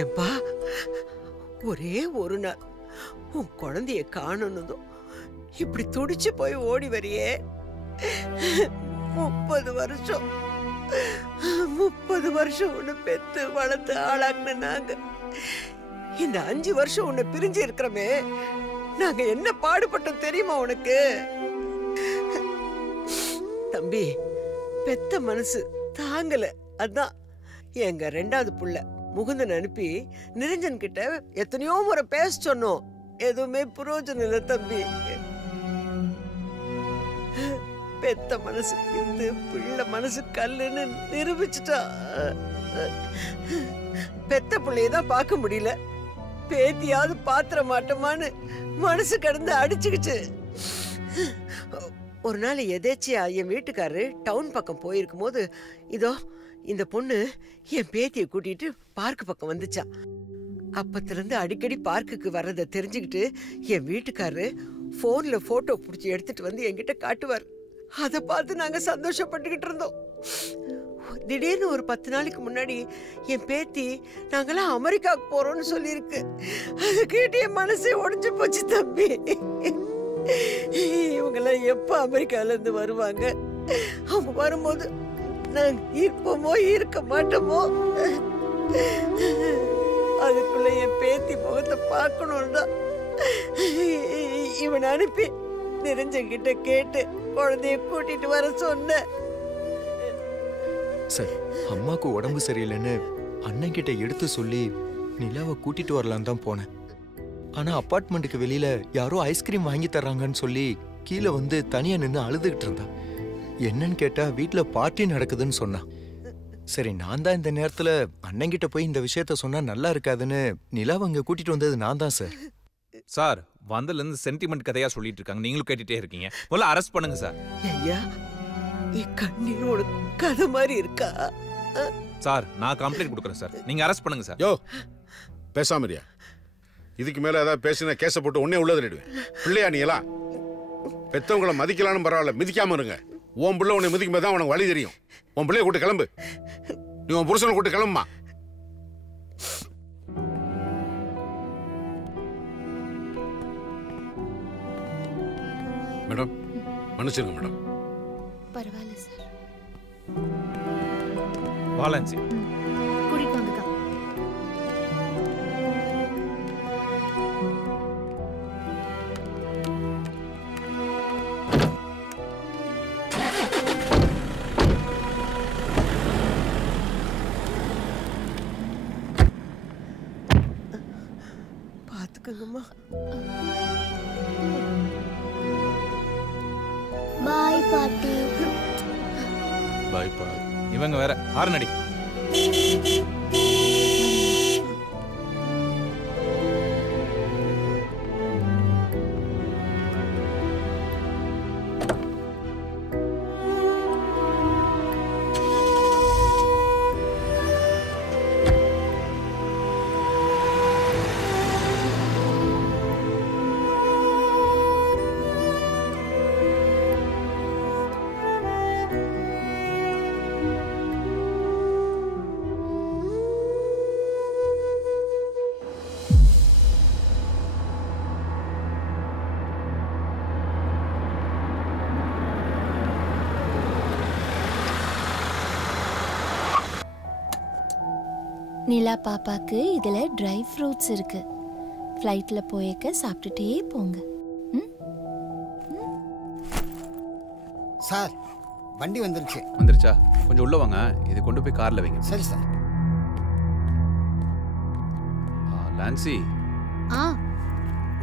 ஏப்பா ஒரே ஒரு நாள் உன் குழந்தைய காணணுதும் இப்படி துடிச்சு போய் ஓடி வரியே. 30 வருஷம் உன்னை பெத்து வளர்த்து ஆளாக்குன நாங்க இந்த 5 வருஷம் உன்னை பிரிஞ்சு இருக்கிறோமே, நாங்க என்ன பாடுபட்டோம் தெரியுமா உனக்கு? தம்பி, பெத்த மனசு தாங்கல. அதான் எங்க 2வது புள்ள முகுந்தன் அனுப்பி நிரஞ்சன் கிட்ட எத்தனையோ முறை பேச சொன்னோம். எதுவுமே புரோஜனம் இல்லை தம்பி. பெத்த மனசு பித்து பிள்ளை மனசு கல்லுன்னு நிரூபிச்சுட்டா. பெத்த பிள்ளையதான் பார்க்க முடியல, பேத்தியாவது பாத்திர மாட்டோமான்னு மனசு கடந்து அடிச்சுக்கிச்சு. ஒரு நாள் எதேச்சியா என் வீட்டுக்காரரு டவுன் பக்கம் போயிருக்கும் போது இதோ இந்த பொண்ணு என் பேத்தியை கூட்டிட்டு பார்க்கு பக்கம் வந்துச்சான். அப்பத்திலிருந்து அடிக்கடி பார்க்குக்கு வர்றதை தெரிஞ்சுக்கிட்டு என் வீட்டுக்காரரு போன்ல போட்டோ பிடிச்சி எடுத்துட்டு வந்து என்கிட்ட காட்டுவார். அதை பார்த்து நாங்க சந்தோஷப்பட்டுக்கிட்டு இருந்தோம். திடீர்னு ஒரு 10 நாளைக்கு முன்னாடி என் பேத்தி நாங்களாம் அமெரிக்காவுக்கு போறோம்னு சொல்லியிருக்கு. அதை கேட்டு என் மனசே உடைஞ்சு போச்சு தம்பி. இவங்கெல்லாம் எப்ப அமெரிக்கால இருந்து வருவாங்க? அவங்க வரும்போது நாங்க இருப்போமோ இருக்க மாட்டோமோ? அதுக்குள்ள என் பேத்தி முகத்தை பார்க்கணும் தான் இவன் அனுப்பி நிரஞ்சன்கிட்ட கேட்டு குழந்தைய கூட்டிட்டு வர சொன்ன. சார், அம்மாக்கு உடம்பு சரியில்லைன்னு அண்ணன் கிட்ட எடுத்து சொல்லி நிலாவை கூட்டிட்டு வரலாம் தான் போனேன். ஆனா அப்பார்ட்மெண்ட்டுக்கு வெளியில யாரோ ஐஸ்கிரீம் வாங்கி தர்றாங்கன்னு சொல்லி கீழே வந்து தனியா நின்று அழுதுகிட்டு இருந்தா. என்னன்னு கேட்டா வீட்டுல பார்ட்டி நடக்குதுன்னு சொன்னா. சரி, நான் தான் இந்த நேரத்துல அண்ணன் கிட்ட போய் இந்த விஷயத்த சொன்னா நல்லா இருக்காதுன்னு நிலாவை அங்க கூட்டிட்டு வந்தது நான் தான் சார். சார், வந்ததுல இருந்து சென்டிமெண்ட் கதையா சொல்லிட்டு இருக்காங்க, நீங்களும் கேட்டுட்டே இருக்கீங்க. முதல்ல அரெஸ்ட் பண்ணுங்க சார். ஐயா, என் கண்ணீரோட கதை மாதிரி இருக்கா? சார், நான் கம்ப்ளைண்ட் கொடுக்குறேன் சார், நீங்க அரெஸ்ட் பண்ணுங்க சார். யோ, பேசாமரியா? இதுக்கு மேல ஏதாவது பேசினா கேஸ போட்டு உடனே உள்ள தள்ளிடுவேன். பிள்ளையா நீ எல்லாம்? பெத்தவங்களை மதிக்கலான்னு பரவாயில்ல, மிதிக்காம இருங்க. உன் பிள்ளை உன்னை மிதிக்கும் போது தான் உனக்கு வழி தெரியும். உன் பிள்ளைய கூட்டு கிளம்பு. நீ உன் புருஷனை கூட்டு கிளம்புமா. மேடம், மன்னிச்சிருங்க மேடம். பரவாயில்ல சார். வாலன்சி கூட்டிட்டு வாங்கக்கா. பாத்துக்கங்கம்மா. பாய் பாட்டி. பாய் பா. இவங்க வேற ஆறுநடி. நிலா பாப்பாக்கு இதுல ட்ரை ஃப்ரூட்ஸ் இருக்கு. ஃப்ளைட்ல போயக்க சாப்பிட்டுட்டே போங்க. சார், வண்டி வந்துருச்சு. வந்துருச்சா? கொஞ்சம் உள்ள வாங்க, இது கொண்டு போய் கார்ல வைங்க. சரி சார். லான்சி.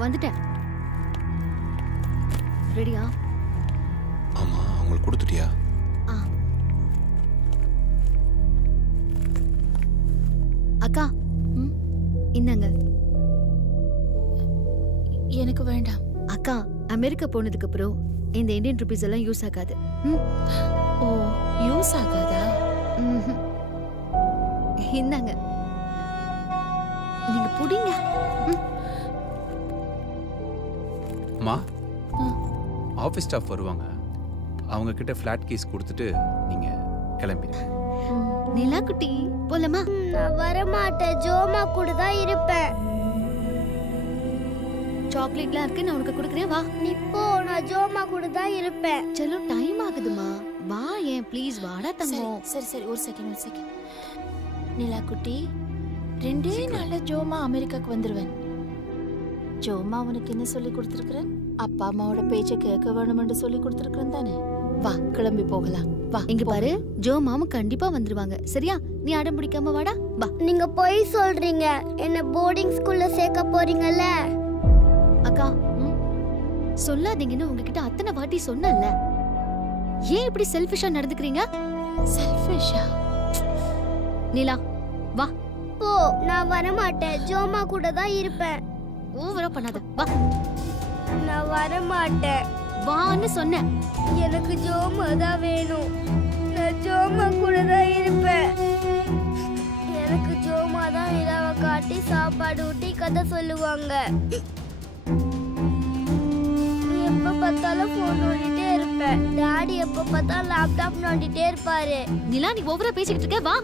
வந்துட்டேன். ரெடியா? ஆமா, உங்களுக்கு கொடுத்துட்டியா? அக்கா, இந்தாங்க. எனக்கு வேண்டாம். அக்கா, அமெரிக்கா போனதுக்கு அப்புறம் இந்த இந்தியன் ரூபீஸ் எல்லாம் யூஸ் ஆகாது. ஓ, யூஸ் ஆகாதா? இந்தாங்க, நீங்க புடிங்க. அம்மா, ஆஃபீஸ் ஸ்டாஃப் வருவாங்க, அவங்க கிட்ட ஃபிளாட் கீஸ் கொடுத்துட்டு நீங்க கிளம்பிடுங்க. நிலா குட்டி போலாமா? நான் வர மாட்டேன், ஜோமா கூட தான் இருப்பேன். சாக்லேட்லாம் இருக்கு, நான் உனக்கு கொடுக்குறேன், வா. நீ போ, நான் ஜோமா கூட தான் இருப்பேன். செல்லோ டைம் ஆகுதுமா, வா. ஏன் ப்ளீஸ் வாடா தங்கம். சரி ஒரு செகண்ட். நிலா குட்டி, 2 நாள்ல ஜோமா அமெரிக்காக்கு வந்துருவேன். ஜோமா உனக்கு என்ன சொல்லி கொடுத்துருக்கிறேன்? அப்பா அம்மாவோட பேச்சை கேட்க வேணும்னு சொல்லி கொடுத்துருக்கிறேன் தானே? வா, கிளம்பி போகலாம். வா, இங்க பாரு, ஜோ மாமா கண்டிப்பா வந்துருவாங்க, சரியா? நீ அடம் பிடிக்காம வாடா, வா. நீங்க போய் சொல்றீங்க, என்ன போர்டிங் ஸ்கூல்ல சேர்க்க போறீங்கல்ல? அக்கா, சொல்லாதீங்கன்னு உங்ககிட்ட அத்தனை வாட்டி சொன்னேன்ல. ஏன் இப்படி செல்ஃபிஷா நடந்துக்கிறீங்க? செல்ஃபிஷா? நிலா, வா. போ, நான் வர மாட்டேன், ஜோமா கூட தான் இருப்பேன். ஓவரா பண்ணாத, வா. நான் வர மாட்டேன், வான்னு சொன்னேன். எனக்கு ஜோமா தான் வேணும். நான் ஜோமா கூட தான் இருப்பேன். எனக்கு ஜோமா தான் நிலாவை காட்டி சாப்பாடு ஊட்டி கதை சொல்லுவாங்க. நீ எப்ப பார்த்தாலும் போன் நோண்டிட்டே இருப்பேன். டாடி எப்ப பார்த்தாலும் லேப்டாப் நோண்டிட்டே இருப்பாரு. நிலா, நீ ஓவரா பேசிக்கிட்டு இருக்க, வா.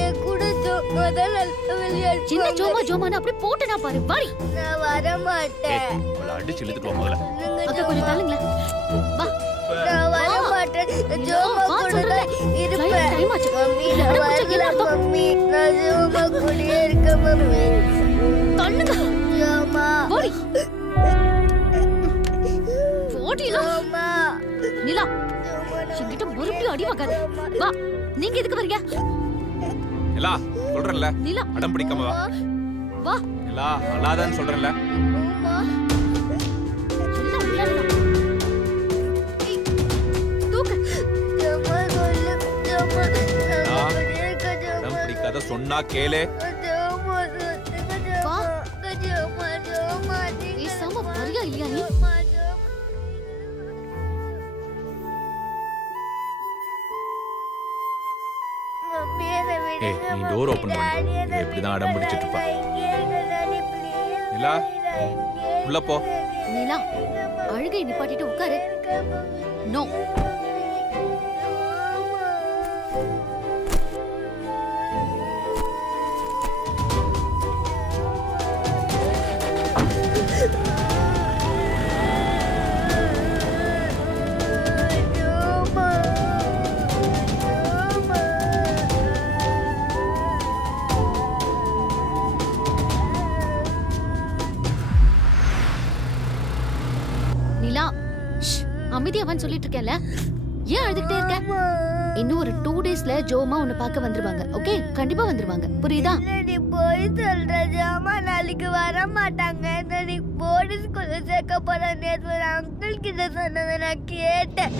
என் கூட ஜோமா தான் விளையாடு. சின்ன ஜோமான்னு அப்படி போட்டுனா பாரு, வாடி. நான் வர மாட்டேன். அடிச்சு இழுத்துட்டு முதல்ல. அக்கா கொஞ்சம் தள்ளுங்களே, வா. நான் வர மாட்டேன், ஜோமா கூட தான் இருப்பேன். டைம் ஆச்சு. மம்மி, நான் வரல மம்மி. நான் ஜோமா கூடயே இருக்க மம்மி. தள்ளுங்க. ஜோமா. ஓடி. ஓடிலாம். ஜோமா. நிலா, என்கிட்ட மறுபடியும் அடி வாங்காத. வா. நீங்க எதுக்கு வரீங்க? நிலா, சொல்றேன்ல, நிலா, அடம் பிடிக்காம வா. வா. நிலா, அழாதன்னு சொல்றேன்ல. ஜோமா. எல்லாம் விளையாடலாம். ஏய், தூக்கு. ஜோமா சொல்லு, ஜோமா. ஆ. நான் கூடயே இருக்க அடம் ஜோமா. பிடிக்காத சொன்னா கேளு. ஜோமா, சொல்லுங்க வா. ஜோமா. ஜோமா, பேசாம வரியா இல்லையா நீ? ஜோமா, ஜோமா. மம்மி, என்னை விடுங்க, ஏய், நீ மம்மி. door open பண்ணு. டாடி, என்னை இவ இப்படிதான் அடம் விடுங்க, பிடிச்சிட்டு இருப்பா. நான் இங்கே இருக்கேன், டாடி, please. நிலா, நான் இங்கே உள்ள போ. நிலா, அழுகை நிப்பாட்டிட்டு உட்காரு. இருக்கேன், மம்மி. நோ. நிலா, அமைதியாவான்னு சொல்லிட்டு இருக்கேன்ல, ஏன் அழுதுகிட்டே இருக்க? இன்னும் ஒரு 2 டேஸ்ல ஜோமா உன்னை பார்க்க வந்துருவாங்க, ஓகே? கண்டிப்பா வந்துருவாங்க, புரியுதா? நீ போய் சொல்ற ஜாமா, நாளைக்கு வர மாட்டாங்க. நீ போர்டு ஸ்கூல்ல சேர்க்க போற நேற்று ஒரு அங்கிள் கிட்ட சொன்னதை நான் கேட்டேன்.